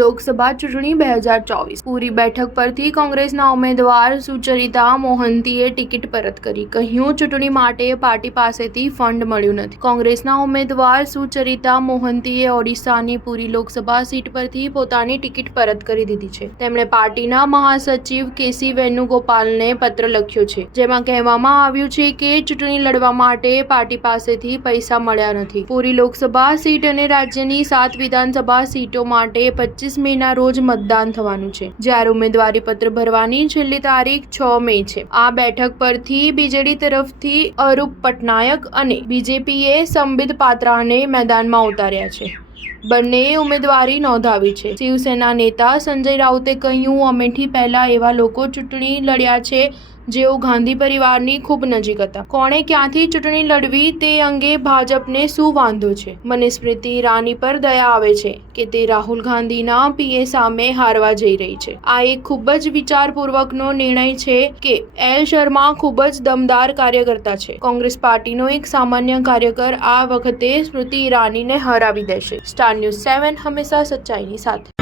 લોકસભા ચૂંટણી 2024 પૂરી બેઠક પરથી કોંગ્રેસના ઉમેદવાર સુચરિતા મોહંતીએ ટિકિટ પરત કરી. કહ્યું, ચૂંટણી માટે પાર્ટી પાસેથી ફંડ મળ્યું નથી. કોંગ્રેસના ઉમેદવાર સુચરિતા મોહંતીએ ઓડિશાની પૂરી લોકસભા સીટ પરથી પોતાની ટિકિટ પરત કરી દીધી છે. તેમણે પાર્ટીના મહાસચિવ કેસી વેણુગોપાલને પત્ર લખ્યો છે, જેમાં કહેવામાં આવ્યું છે કે ચૂંટણી લડવા માટે પાર્ટી પાસેથી પૈસા મળ્યા નથી. પૂરી લોકસભા સીટ અને રાજ્યની 7 વિધાનસભા સીટો માટે 25 મેના રોજ મતદાન થવાનું છે, જ્યારે ઉમેદવારી પત્ર ભરવાની છેલ્લી તારીખ 6 મે છે. આ બેઠક પરથી બીજેડી તરફથી અરૂપ પટનાયક અને બીજેપીએ સંબિત પાત્રાને મેદાનમાં ઉતાર્યા છે. બંનેએ ઉમેદવારી નોંધાવી છે. શિવસેના નેતા સંજય રાઉતે કહ્યું, અમેઠી પહેલા એવા લોકો ચૂંટણી લડ્યા છે જેઓ ગાંધી પરિવારની ખૂબ નજીક હતા. કોણે ક્યાંથી ચૂંટણી લડવી તે અંગે ભાજપને શું વાંધો છે? મને સ્મૃતિ ઈરાની પર દયા આવે છે કે તે રાહુલ ગાંધીના પીએ સામે હારવા જઈ રહી છે. આ એક ખૂબ જ વિચારપૂર્વકનો નિર્ણય છે કે એલ શર્મા ખૂબ જ દમદાર કાર્યકર્તા છે. કોંગ્રેસ પાર્ટીનો એક સામાન્ય કાર્યકર આ વખતે સ્મૃતિ ઈરાનીને હરાવી દેશે. સ્ટાર ન્યૂઝ 7 હંમેશા સચ્ચાઈની સાથે.